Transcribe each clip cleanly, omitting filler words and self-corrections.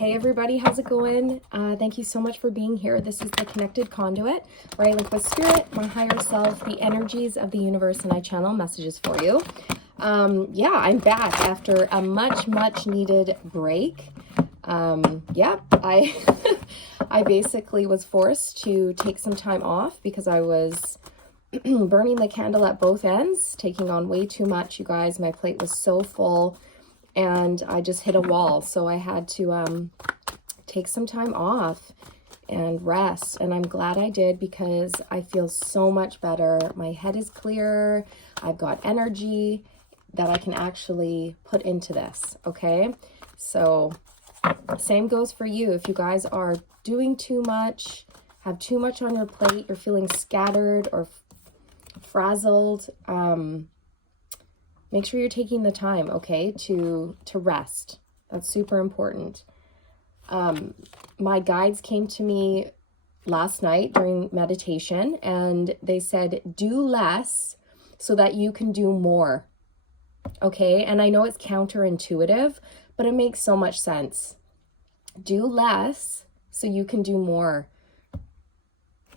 Hey everybody, how's it going? Thank you so much for being here. This is the Connected Conduit, where I link with spirit, my higher self, the energies of the universe, and I channel messages for you. Yeah, I'm back after a much needed break. I I basically was forced to take some time off because I was burning the candle at both ends, taking on way too much, you guys. My plate was so full and I just hit a wall. So I had to take some time off and rest. And I'm glad I did because I feel so much better. My head is clear. I've got energy that I can actually put into this. Okay. So same goes for you. If you guys are doing too much, have too much on your plate, you're feeling scattered or frazzled, make sure you're taking the time, okay, to rest. That's super important. My guides came to me last night during meditation and they said, do less so that you can do more. Okay, and I know it's counterintuitive, but it makes so much sense. Do less so you can do more.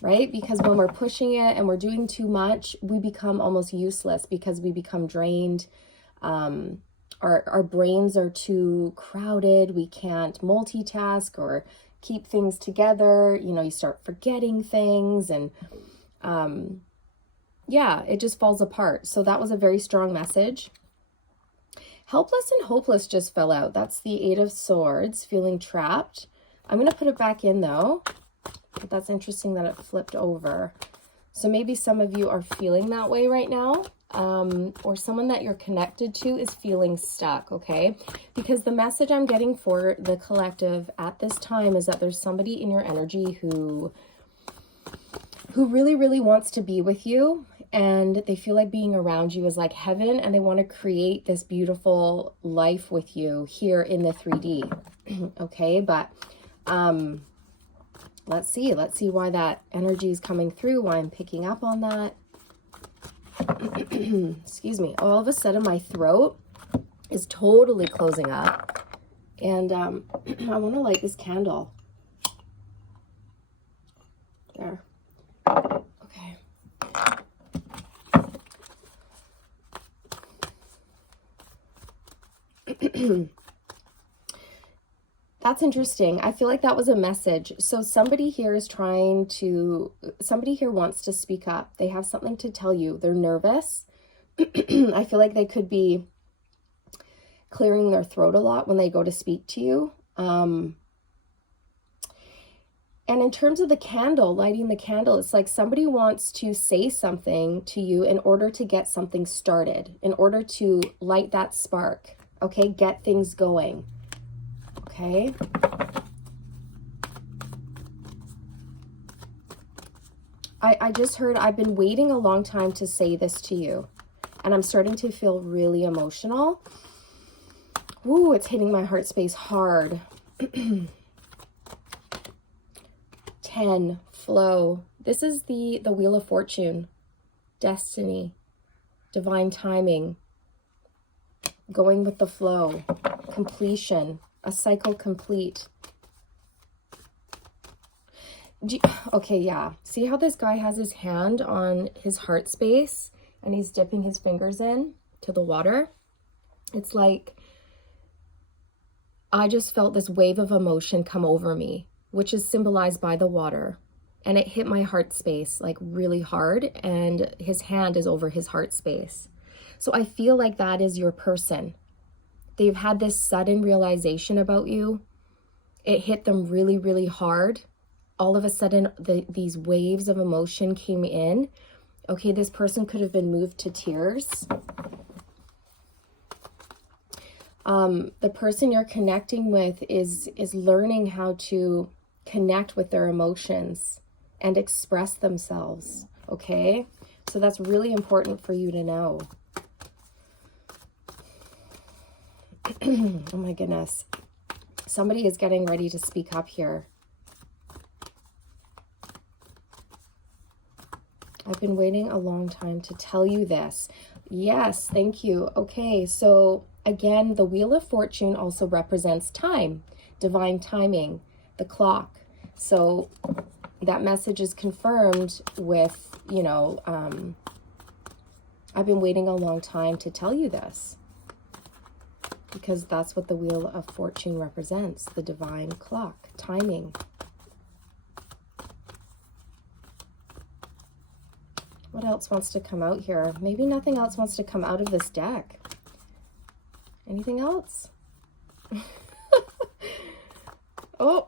Right? Because when we're pushing it and we're doing too much, we become almost useless because we become drained. Our brains are too crowded. We can't multitask or keep things together. You know, you start forgetting things and yeah, it just falls apart. So that was a very strong message. Helpless and hopeless just fell out. That's the Eight of Swords, feeling trapped. I'm going to put it back in though. But that's interesting that it flipped over. So maybe some of you are feeling that way right now, or someone that you're connected to is feeling stuck, okay? Because the message I'm getting for the collective at this time is that there's somebody in your energy who really wants to be with you, and they feel like being around you is like heaven, and they want to create this beautiful life with you here in the 3D, okay? But let's see why that energy is coming through, why I'm picking up on that. Excuse me. All of a sudden, my throat is totally closing up. And I want to light this candle. There. Okay. That's interesting. I feel like that was a message. So somebody here is somebody here wants to speak up. They have something to tell you. They're nervous. I feel like they could be clearing their throat a lot when they go to speak to you. And in terms of the candle, lighting the candle, it's like somebody wants to say something to you in order to get something started, in order to light that spark, okay? Get things going. Okay. I just heard, I've been waiting a long time to say this to you, and I'm starting to feel really emotional. Ooh, it's hitting my heart space hard. 10, flow. This is the Wheel of Fortune, destiny, divine timing, going with the flow, completion. A cycle complete. Okay, yeah. See how this guy has his hand on his heart space and he's dipping his fingers in to the water? It's like I just felt this wave of emotion come over me, which is symbolized by the water. And it hit my heart space like really hard, and his hand is over his heart space. So I feel like that is your person. They've had this sudden realization about you. It hit them really hard. All of a sudden, these waves of emotion came in. Okay, this person could have been moved to tears. The person you're connecting with is learning how to connect with their emotions and express themselves, okay? So that's really important for you to know. Oh my goodness. Somebody is getting ready to speak up here. I've been waiting a long time to tell you this. Yes, thank you. Okay, so again, the Wheel of Fortune also represents time. divine timing, the clock. So that message is confirmed with, you know, I've been waiting a long time to tell you this, because that's what the Wheel of Fortune represents, the divine clock, timing. What else wants to come out here? Maybe nothing else wants to come out of this deck. Anything else? Oh,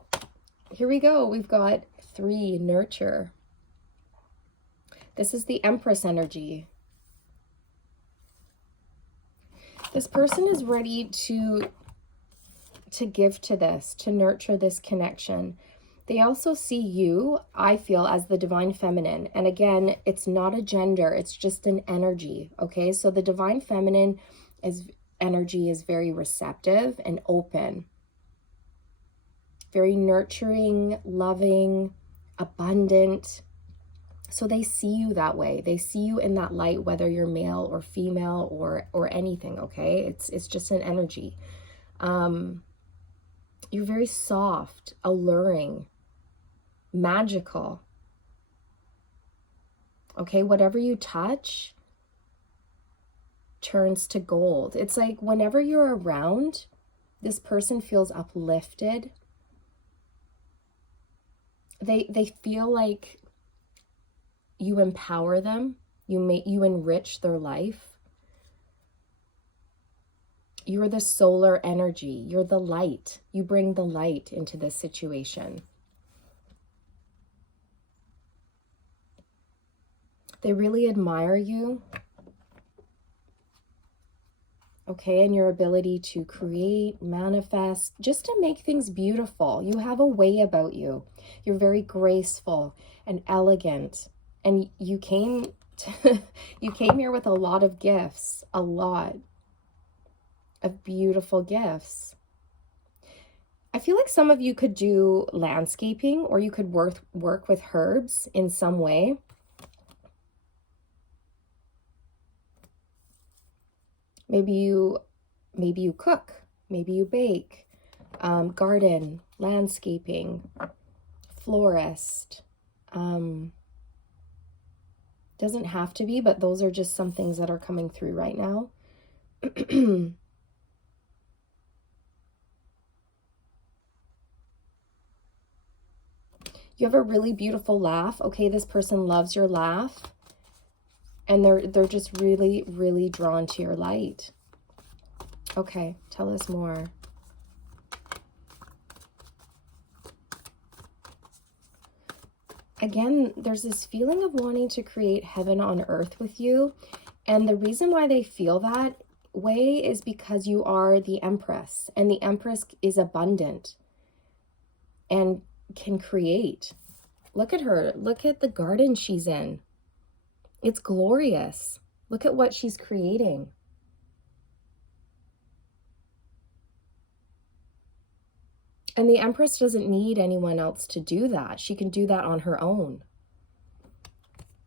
here we go. We've got 3, nurture. This is the Empress energy. This person is ready to give to this, to nurture this connection. They also see you, I feel, as the divine feminine. And again, it's not a gender, it's just an energy, okay? So the divine feminine energy is very receptive and open. Very nurturing, loving, abundant. So they see you that way. They see you in that light, whether you're male or female or anything, okay? It's just an energy. You're very soft, alluring, magical. Okay, whatever you touch turns to gold. It's like whenever you're around, this person feels uplifted. They feel like you empower them, you enrich their life. You're the solar energy, you're the light. You bring the light into this situation. They really admire you. Okay, and your ability to create, manifest, just to make things beautiful. You have a way about you. You're very graceful and elegant. And you came here with a lot of gifts, a lot of beautiful gifts. I feel like some of you could do landscaping, or you could work with herbs in some way. Maybe you cook, maybe you bake, garden, landscaping, florist. Doesn't have to be, but those are just some things that are coming through right now. You have a really beautiful laugh. Okay, this person loves your laugh. And they're just really, really drawn to your light. Okay, tell us more. Again, there's this feeling of wanting to create heaven on earth with you. And the reason why they feel that way is because you are the Empress. And the Empress is abundant and can create. Look at her. Look at the garden she's in. It's glorious. Look at what she's creating. And the Empress doesn't need anyone else to do that. She can do that on her own.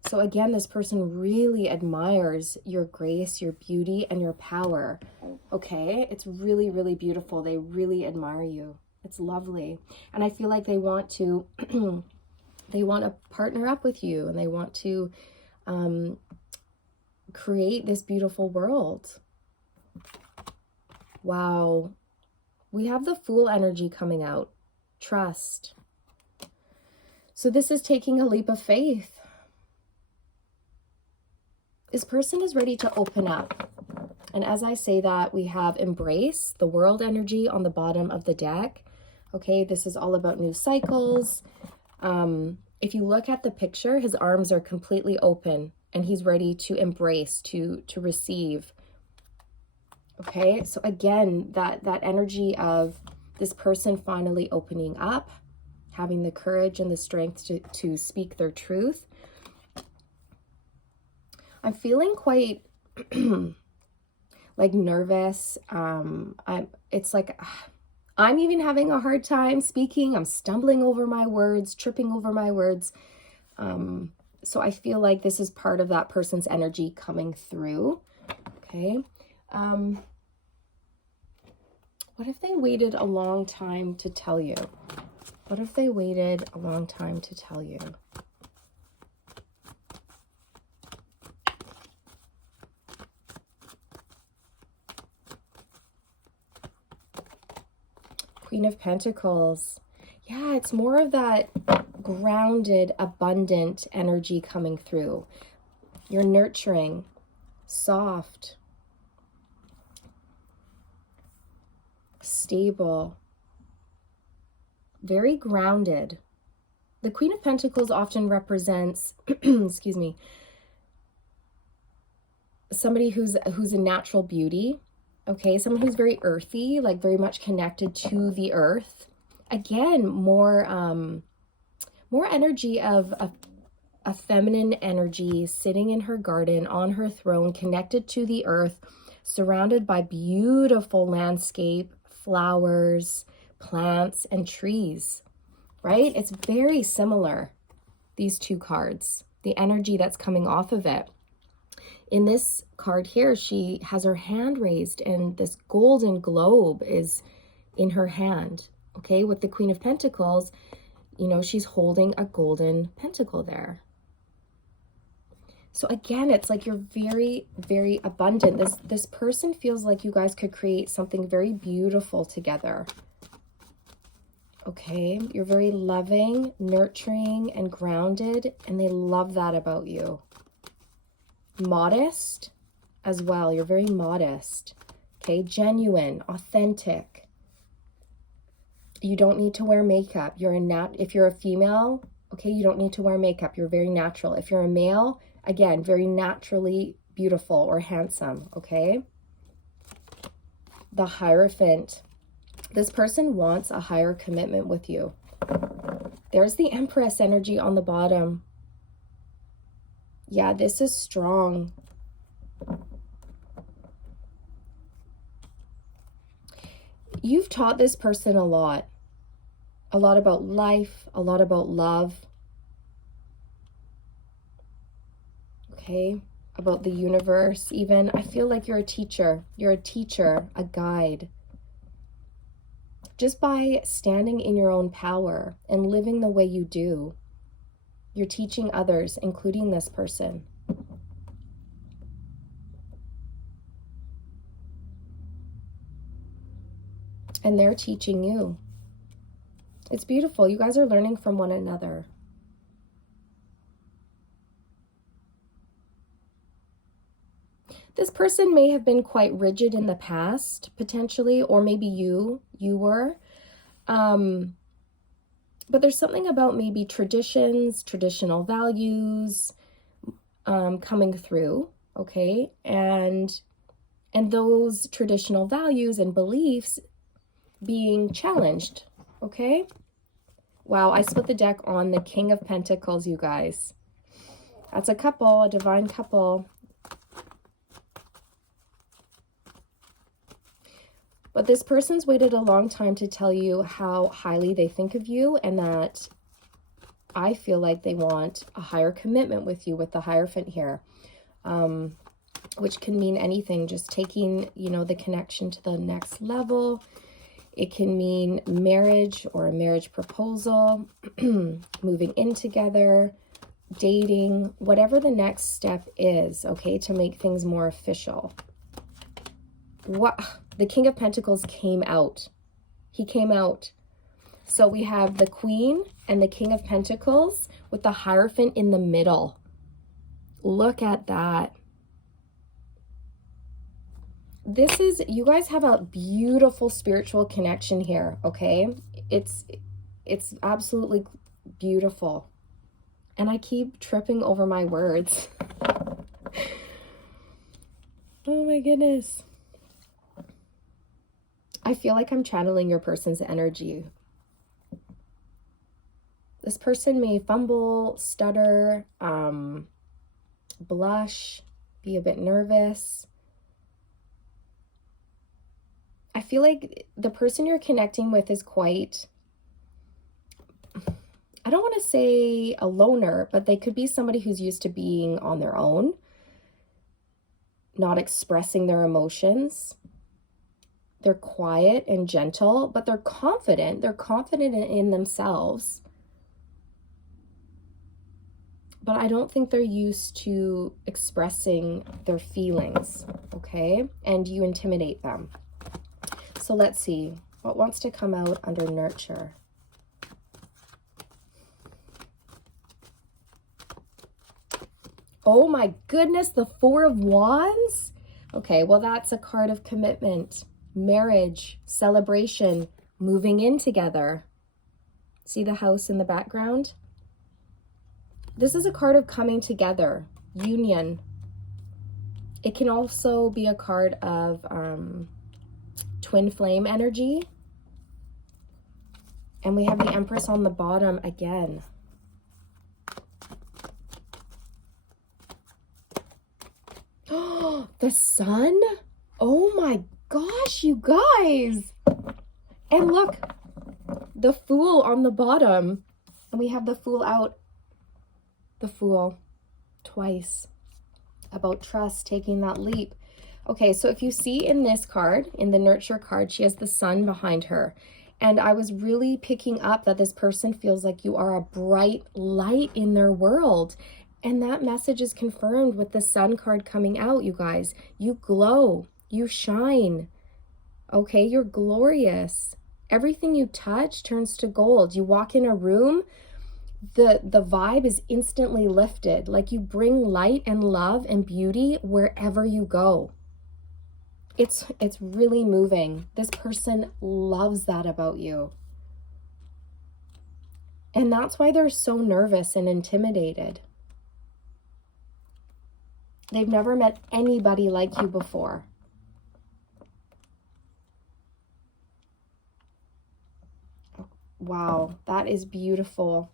So again, this person really admires your grace, your beauty, and your power. Okay? It's really, really beautiful. They really admire you. It's lovely. And I feel like they want to they want to partner up with you, and they want to create this beautiful world. Wow. We have the Fool energy coming out. Trust. So this is taking a leap of faith. This person is ready to open up. And as I say that, we have Embrace, the World energy on the bottom of the deck. Okay, this is all about new cycles. If you look at the picture, his arms are completely open and he's ready to embrace, to receive. Okay, so again, that energy of this person finally opening up, having the courage and the strength to speak their truth. I'm feeling quite like nervous. It's like I'm even having a hard time speaking. I'm stumbling over my words, tripping over my words. So I feel like this is part of that person's energy coming through. Okay. What if they waited a long time to tell you? What if they waited a long time to tell you? Queen of Pentacles. Yeah, it's more of that grounded, abundant energy coming through. You're nurturing, soft, stable, very grounded. The Queen of Pentacles often represents, excuse me, somebody who's a natural beauty, okay? Someone who's very earthy, like very much connected to the earth. Again, more energy of a feminine energy, sitting in her garden, on her throne, connected to the earth, surrounded by beautiful landscape, flowers, plants, and trees, right? It's very similar, these two cards, the energy that's coming off of it. In this card here, she has her hand raised and this golden globe is in her hand, okay? With the Queen of Pentacles, you know, she's holding a golden pentacle there. So again, it's like you're very, very abundant. This person feels like you guys could create something very beautiful together. Okay, you're very loving, nurturing, and grounded, and they love that about you. Modest as well. You're very modest. Okay, genuine, authentic. You don't need to wear makeup. If you're a female, okay, you don't need to wear makeup. You're very natural. If you're a male, again, very naturally beautiful or handsome, okay? The Hierophant. This person wants a higher commitment with you. There's the Empress energy on the bottom. Yeah, this is strong. You've taught this person a lot about life, a lot about love. Okay, about the universe even. I feel like you're a teacher. You're a teacher, a guide. Just by standing in your own power and living the way you do, you're teaching others, including this person. And they're teaching you. It's beautiful. You guys are learning from one another. This person may have been quite rigid in the past, potentially, or maybe you were. But there's something about maybe traditions, traditional values coming through, okay? And those traditional values and beliefs being challenged, okay? Wow, I split the deck on the King of Pentacles, you guys. That's a couple, a divine couple. But this person's waited a long time to tell you how highly they think of you, and that I feel like they want a higher commitment with you with the Hierophant here, which can mean anything, just taking, you know, the connection to the next level. It can mean marriage or a marriage proposal, moving in together, dating, whatever the next step is, okay, to make things more official. What? The King of Pentacles came out. He came out. So we have the Queen and the King of Pentacles with the Hierophant in the middle. Look at that. This is, you guys have a beautiful spiritual connection here, okay? It's absolutely beautiful. And I keep tripping over my words. Oh my goodness. I feel like I'm channeling your person's energy. This person may fumble, stutter, blush, be a bit nervous. I feel like the person you're connecting with is quite, I don't want to say a loner, but they could be somebody who's used to being on their own, not expressing their emotions. They're quiet and gentle, but they're confident. They're confident in themselves. But I don't think they're used to expressing their feelings, okay? And you intimidate them. So let's see. What wants to come out under nurture? Oh my goodness, the Four of Wands? Okay, well, that's a card of commitment, marriage, celebration, moving in together. See the house in the background? This is a card of coming together, union. It can also be a card of twin flame energy. And we have the Empress on the bottom again. Oh, the sun? Oh my gosh, you guys. And look, the Fool on the bottom. And we have the Fool out. The Fool twice. About trust, taking that leap. Okay, so if you see in this card, in the nurture card, she has the sun behind her. And I was really picking up that this person feels like you are a bright light in their world. And that message is confirmed with the sun card coming out, you guys. You glow, you shine. Okay, you're glorious. Everything you touch turns to gold. You walk in a room, the vibe is instantly lifted. Like you bring light and love and beauty wherever you go. It's really moving. This person loves that about you. And that's why they're so nervous and intimidated. They've never met anybody like you before. Wow, that is beautiful.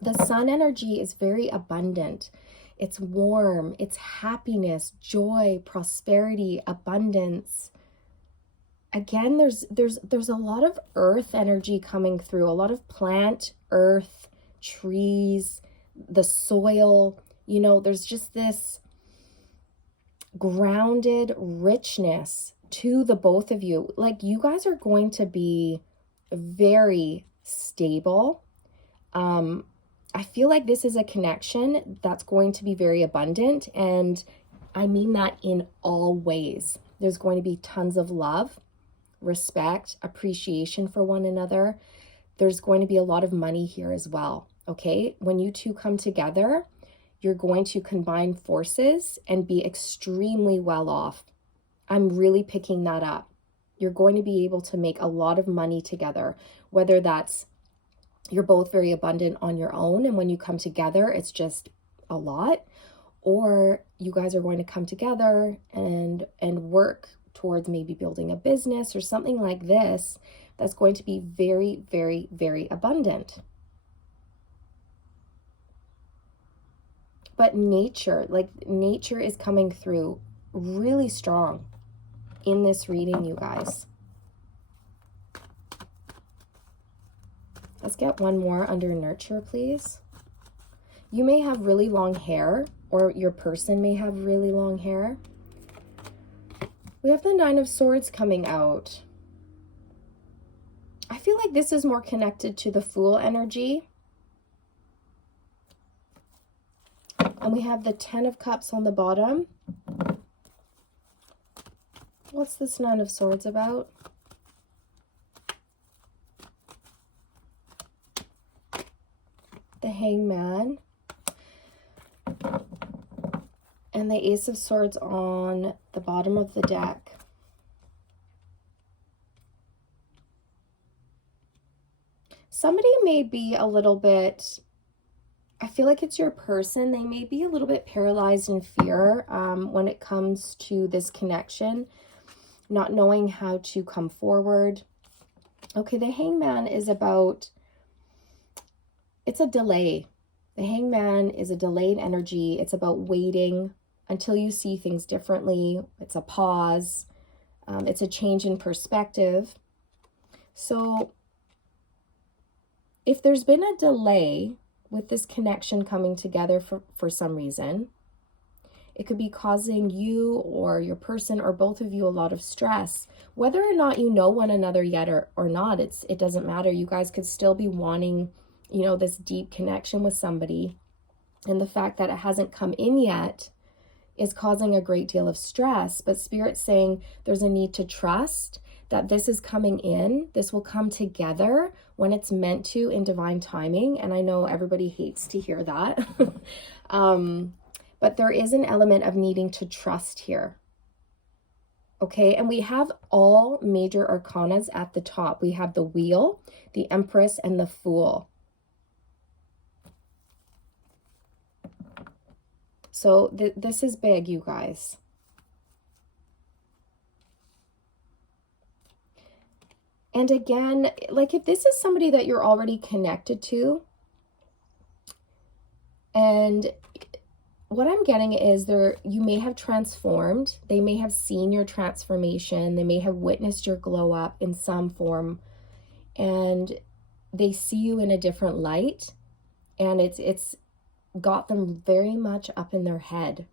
The sun energy is very abundant. It's warm, it's happiness, joy, prosperity, abundance. Again, there's a lot of earth energy coming through, a lot of plant, earth, trees, the soil. You know, there's just this grounded richness to the both of you. Like you guys are going to be very stable. I feel like this is a connection that's going to be very abundant, and I mean that in all ways. There's going to be tons of love, respect, appreciation for one another. There's going to be a lot of money here as well, okay? When you two come together, you're going to combine forces and be extremely well off. I'm really picking that up. You're going to be able to make a lot of money together, whether that's you're both very abundant on your own, and when you come together, it's just a lot, or you guys are going to come together and work towards maybe building a business or something like this that's going to be very, very, very abundant. But nature, like nature is coming through really strong in this reading, you guys. Let's get one more under nurture, please. You may have really long hair, or your person may have really long hair. We have the Nine of Swords coming out. I feel like this is more connected to the Fool energy. And we have the Ten of Cups on the bottom. What's this Nine of Swords about? The Hangman. And the Ace of Swords on the bottom of the deck. Somebody may be a little bit, I feel like it's your person, they may be a little bit paralyzed in fear when it comes to this connection, not knowing how to come forward. Okay, the Hangman is about, it's a delay. The Hangman is a delayed energy. It's about waiting until you see things differently. It's a pause. It's a change in perspective. So if there's been a delay with this connection coming together for some reason, It could be causing you or your person or both of you a lot of stress. Whether or not you know one another yet or not, it doesn't matter. You guys could still be wanting, you know, this deep connection with somebody. And the fact that it hasn't come in yet is causing a great deal of stress. But Spirit's saying there's a need to trust that this is coming in. This will come together when it's meant to in divine timing. And I know everybody hates to hear that. But there is an element of needing to trust here. Okay, and we have all major arcanas at the top. We have the Wheel, the Empress, and the Fool. So this is big, you guys. And again, like if this is somebody that you're already connected to, and what I'm getting is you may have transformed, they may have seen your transformation, they may have witnessed your glow up in some form, and they see you in a different light, and it's got them very much up in their head,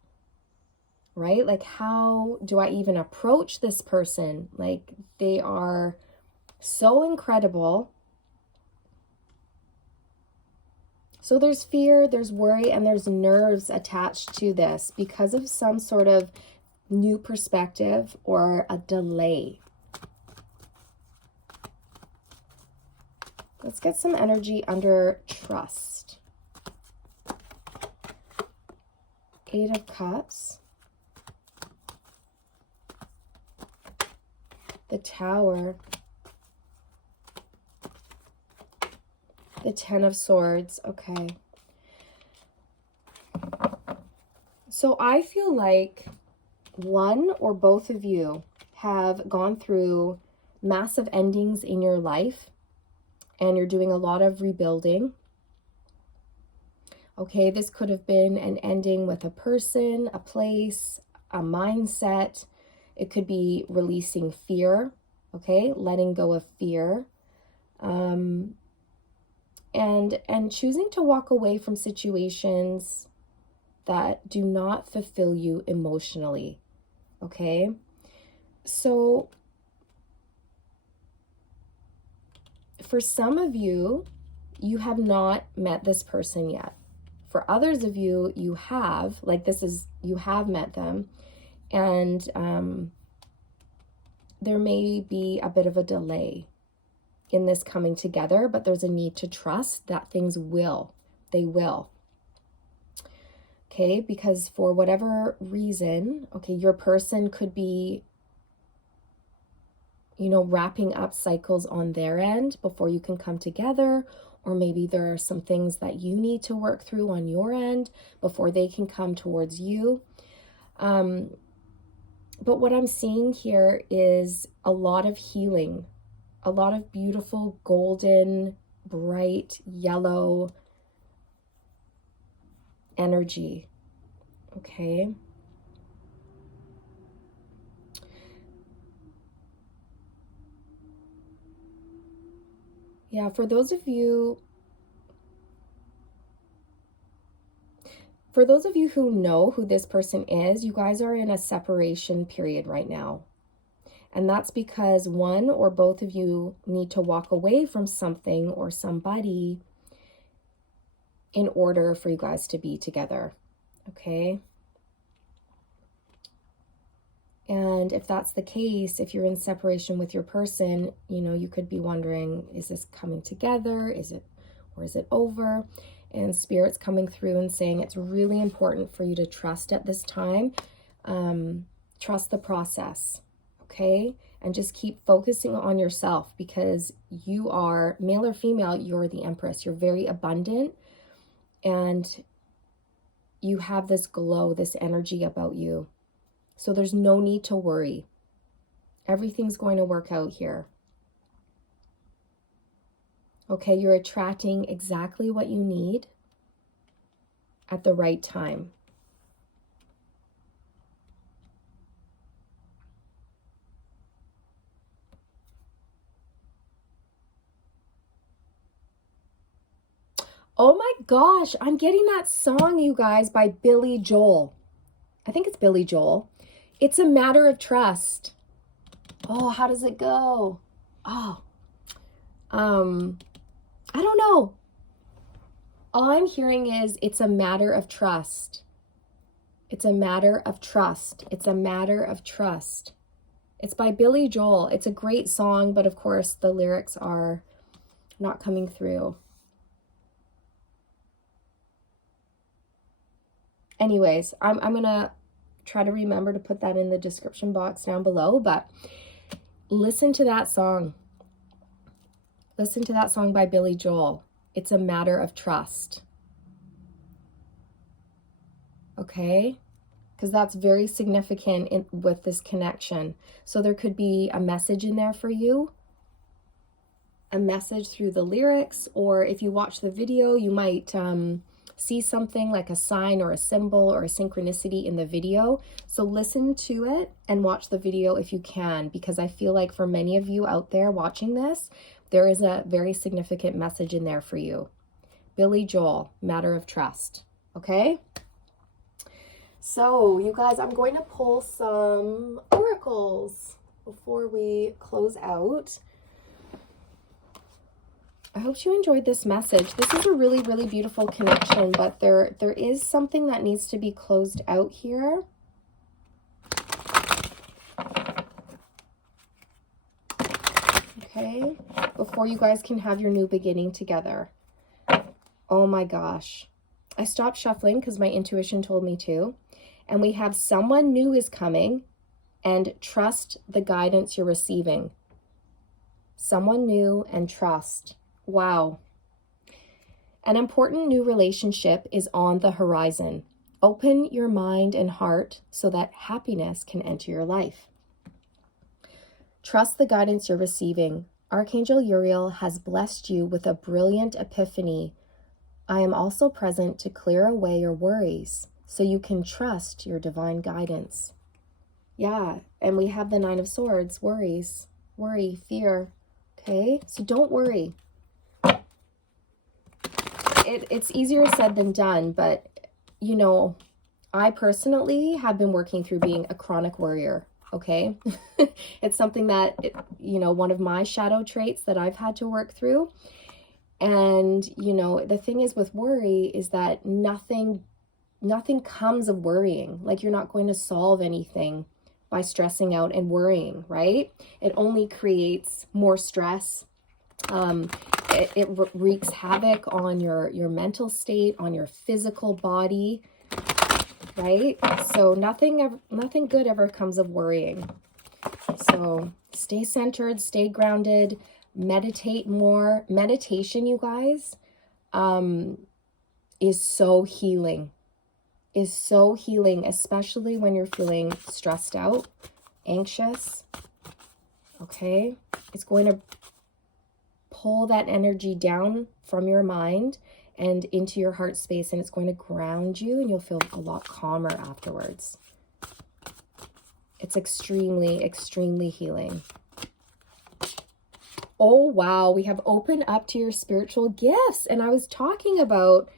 right? Like, how do I even approach this person? Like, they are so incredible. So there's fear, there's worry, and there's nerves attached to this because of some sort of new perspective or a delay. Let's get some energy under trust. Eight of Cups. The Tower. The Ten of Swords. Okay. So I feel like one or both of you have gone through massive endings in your life and you're doing a lot of rebuilding. Okay, this could have been an ending with a person, a place, a mindset. It could be releasing fear, okay, letting go of fear. And choosing to walk away from situations that do not fulfill you emotionally, okay? So for some of you, you have not met this person yet. For others of you, you have, like you have met them, and there may be a bit of a delay in this coming together, but there's a need to trust that things will. They will. Okay, because for whatever reason, okay, your person could be, you know, wrapping up cycles on their end before you can come together, or maybe there are some things that you need to work through on your end before they can come towards you. But what I'm seeing here is a lot of healing, a lot of beautiful golden, bright yellow energy. Okay. Yeah, for those of you who know who this person is, you guys are in a separation period right now. And that's because one or both of you need to walk away from something or somebody in order for you guys to be together, okay? And if that's the case, if you're in separation with your person, you know, you could be wondering, is this coming together? Is it over? And Spirit's coming through and saying it's really important for you to trust at this time. Trust the process, okay? And just keep focusing on yourself, because you are, male or female, you're the Empress. You're very abundant, and you have this glow, this energy about you. So there's no need to worry. Everything's going to work out here. Okay, you're attracting exactly what you need at the right time. Oh my gosh, I'm getting that song, you guys, by Billy Joel. I think it's Billy Joel. It's a matter of trust. Oh, how does it go? Oh, I don't know. All I'm hearing is it's a matter of trust. It's a matter of trust. It's a matter of trust. It's by Billy Joel. It's a great song, but of course the lyrics are not coming through. Anyways, I'm going to try to remember to put that in the description box down below, but listen to that song. Listen to that song by Billy Joel. It's a matter of trust. Okay? Because that's very significant with this connection. So there could be a message in there for you, a message through the lyrics, or if you watch the video, you might see something like a sign or a symbol or a synchronicity in the video. So listen to it and watch the video if you can, because I feel like for many of you out there watching this, there is a very significant message in there for you. Billy Joel, Matter of Trust. Okay? So, you guys, I'm going to pull some oracles before we close out. I hope you enjoyed this message. This is a really, really beautiful connection, but there is something that needs to be closed out here. Okay, before you guys can have your new beginning together. Oh my gosh. I stopped shuffling because my intuition told me to. And we have someone new is coming, and trust the guidance you're receiving. Someone new and trust. Wow. An important new relationship is on the horizon. Open your mind and heart so that happiness can enter your life. Trust the guidance you're receiving. Archangel Uriel has blessed you with a brilliant epiphany. I am also present to clear away your worries so you can trust your divine guidance. Yeah, and we have the Nine of Swords, worries, worry, fear. Okay, so don't worry. It's easier said than done, but you know, I personally have been working through being a chronic worrier. Okay, it's something that, you know, one of my shadow traits that I've had to work through. And, you know, the thing is with worry is that nothing comes of worrying. Like, you're not going to solve anything by stressing out and worrying, right? It only creates more stress. It wreaks havoc on your mental state, on your physical body. Right? So nothing good ever comes of worrying. So stay centered, stay grounded, meditate more. Meditation, you guys, is so healing. Especially when you're feeling stressed out, anxious. Okay? It's going to pull that energy down from your mind and into your heart space, and it's going to ground you, and you'll feel a lot calmer afterwards. It's extremely, extremely healing. Oh, wow. We have opened up to your spiritual gifts. And I was talking about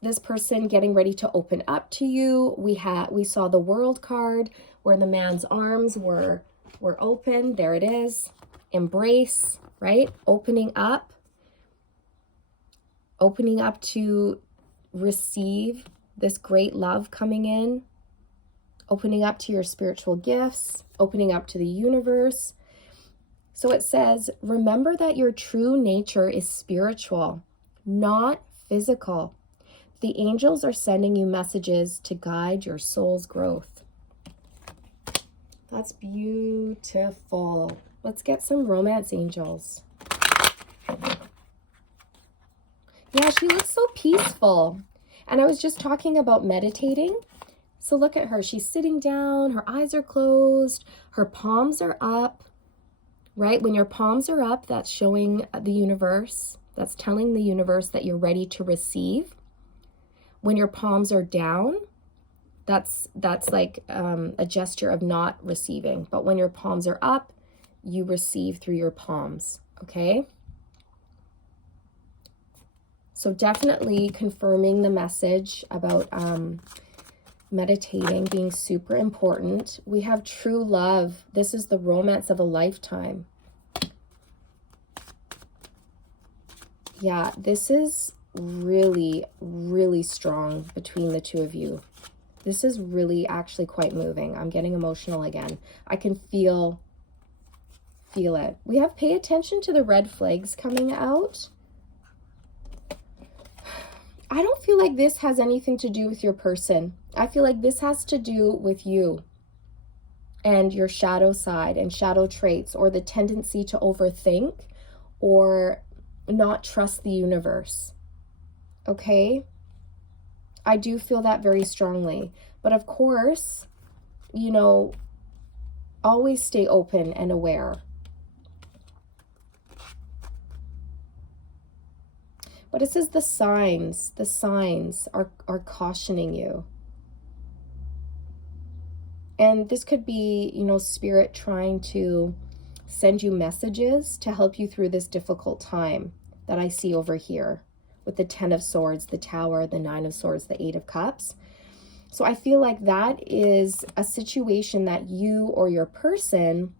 this person getting ready to open up to you. We saw the World card where the man's arms were open. There it is. Embrace, right? Opening up to receive this great love coming in, opening up to your spiritual gifts, opening up to the universe. So it says, remember that your true nature is spiritual, not physical. The angels are sending you messages to guide your soul's growth. That's beautiful. Let's get some romance angels. Yeah, she looks so peaceful. And I was just talking about meditating. So look at her. She's sitting down. Her eyes are closed. Her palms are up, right? When your palms are up, that's showing the universe. That's telling the universe that you're ready to receive. When your palms are down, that's like a gesture of not receiving. But when your palms are up, you receive through your palms, okay? So definitely confirming the message about meditating being super important. We have true love. This is the romance of a lifetime. Yeah, this is really, really strong between the two of you. This is really actually quite moving. I'm getting emotional again. I can feel it. We have pay attention to the red flags coming out. I don't feel like this has anything to do with your person. I feel like this has to do with you and your shadow side and shadow traits, or the tendency to overthink or not trust the universe. Okay? I do feel that very strongly. But of course, you know, always stay open and aware. But it says the signs are cautioning you. And this could be, you know, spirit trying to send you messages to help you through this difficult time that I see over here with the 10 of Swords, the Tower, the 9 of Swords, the 8 of Cups. So I feel like that is a situation that you or your person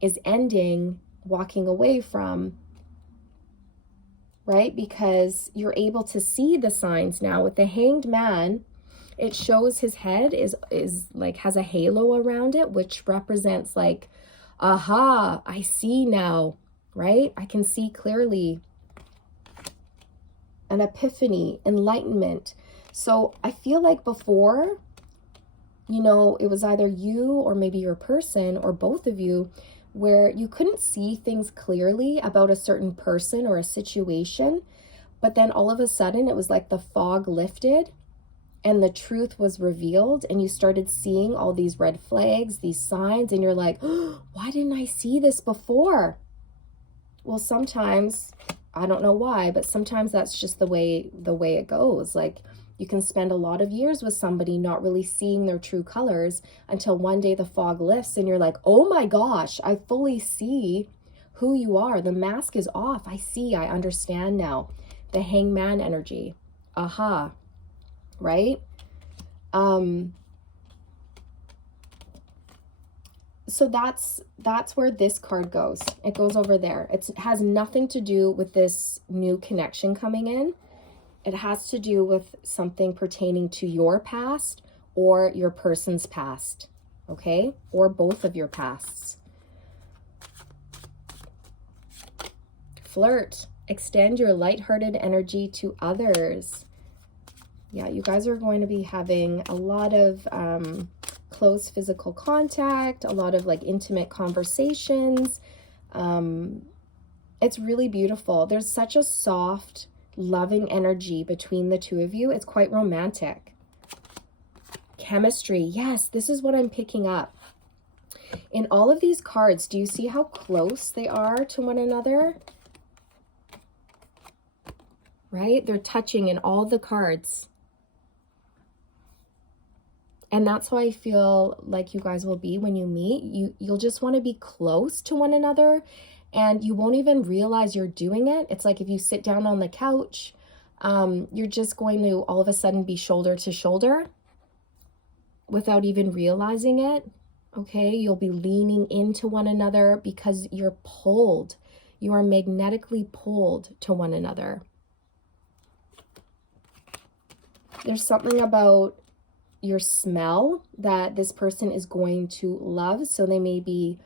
is ending, walking away from, right? Because you're able to see the signs now. With the Hanged Man, it shows his head is like has a halo around it, which represents like, aha, I see now, right? I can see clearly. An epiphany, enlightenment. So I feel like before, you know, it was either you or maybe your person or both of you where you couldn't see things clearly about a certain person or a situation, but then all of a sudden it was like the fog lifted and the truth was revealed, and you started seeing all these red flags, these signs, and you're like, oh, why didn't I see this before? Well, sometimes, I don't know why, but sometimes that's just the way it goes. Like, you can spend a lot of years with somebody not really seeing their true colors until one day the fog lifts and you're like, oh my gosh, I fully see who you are. The mask is off. I see, I understand now. The Hangman energy. Aha. Right? So that's where this card goes. It goes over there. It has nothing to do with this new connection coming in. It has to do with something pertaining to your past or your person's past, okay? Or both of your pasts. Flirt. Extend your lighthearted energy to others. Yeah, you guys are going to be having a lot of close physical contact, a lot of like intimate conversations. It's really beautiful. There's such a soft, loving energy between the two of you. It's quite romantic. Chemistry. Yes, this is what I'm picking up. In all of these cards, do you see how close they are to one another? Right? They're touching in all the cards. And that's how I feel like you guys will be when you meet. You'll just want to be close to one another, and you won't even realize you're doing it. It's like if you sit down on the couch, you're just going to all of a sudden be shoulder to shoulder without even realizing it. Okay, you'll be leaning into one another because you're pulled. You are magnetically pulled to one another. There's something about your smell that this person is going to love. So they may be,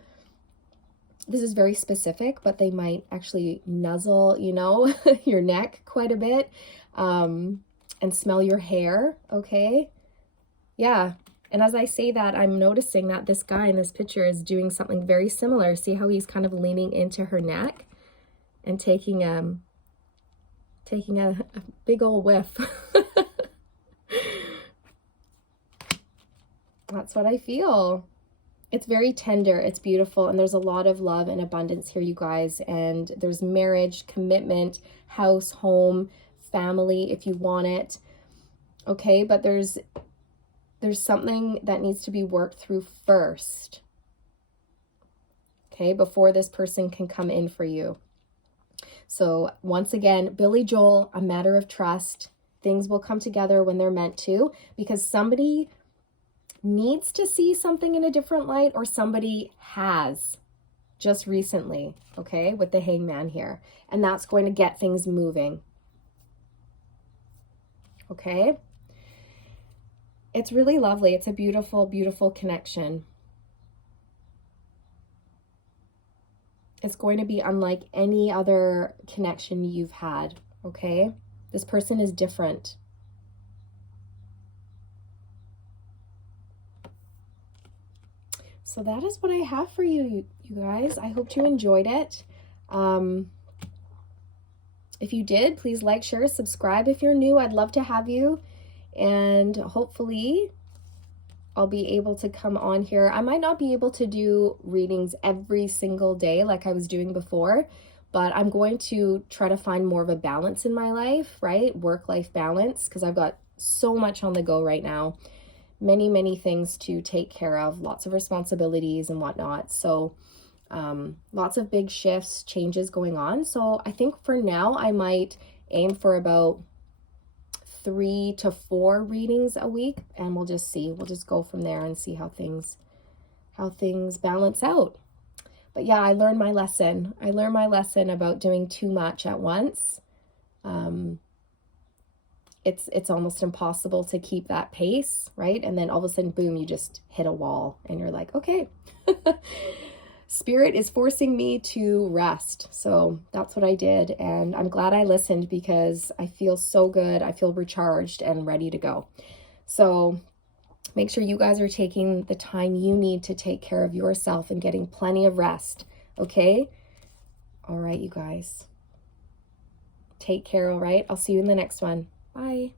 this is very specific, but they might actually nuzzle, you know, your neck quite a bit, and smell your hair. Okay. Yeah. And as I say that, I'm noticing that this guy in this picture is doing something very similar. See how he's kind of leaning into her neck and taking a big old whiff. That's what I feel. It's very tender. It's beautiful. And there's a lot of love and abundance here, you guys. And there's marriage, commitment, house, home, family, if you want it. Okay, but there's something that needs to be worked through first. Okay, before this person can come in for you. So once again, Billy Joel, a matter of trust. Things will come together when they're meant to, because somebody needs to see something in a different light, or somebody has just recently, okay, with the Hangman here. And that's going to get things moving. Okay? It's really lovely. It's a beautiful, beautiful connection. It's going to be unlike any other connection you've had, okay? This person is different. So that is what I have for you, you guys. I hope you enjoyed it. If you did, please like, share, subscribe. If you're new, I'd love to have you. And hopefully I'll be able to come on here. I might not be able to do readings every single day like I was doing before, but I'm going to try to find more of a balance in my life, right? Work-life balance, because I've got so much on the go right now. Many, many things to take care of, lots of responsibilities and whatnot. So lots of big shifts, changes going on. So I think for now I might aim for about 3 to 4 readings a week, and we'll just see. We'll just go from there and see how things balance out. But yeah, I learned my lesson. I learned my lesson about doing too much at once. It's almost impossible to keep that pace, right? And then all of a sudden, boom, you just hit a wall and you're like, okay, Spirit is forcing me to rest. So that's what I did. And I'm glad I listened, because I feel so good. I feel recharged and ready to go. So make sure you guys are taking the time you need to take care of yourself and getting plenty of rest. Okay? All right, you guys. Take care, all right? I'll see you in the next one. Bye.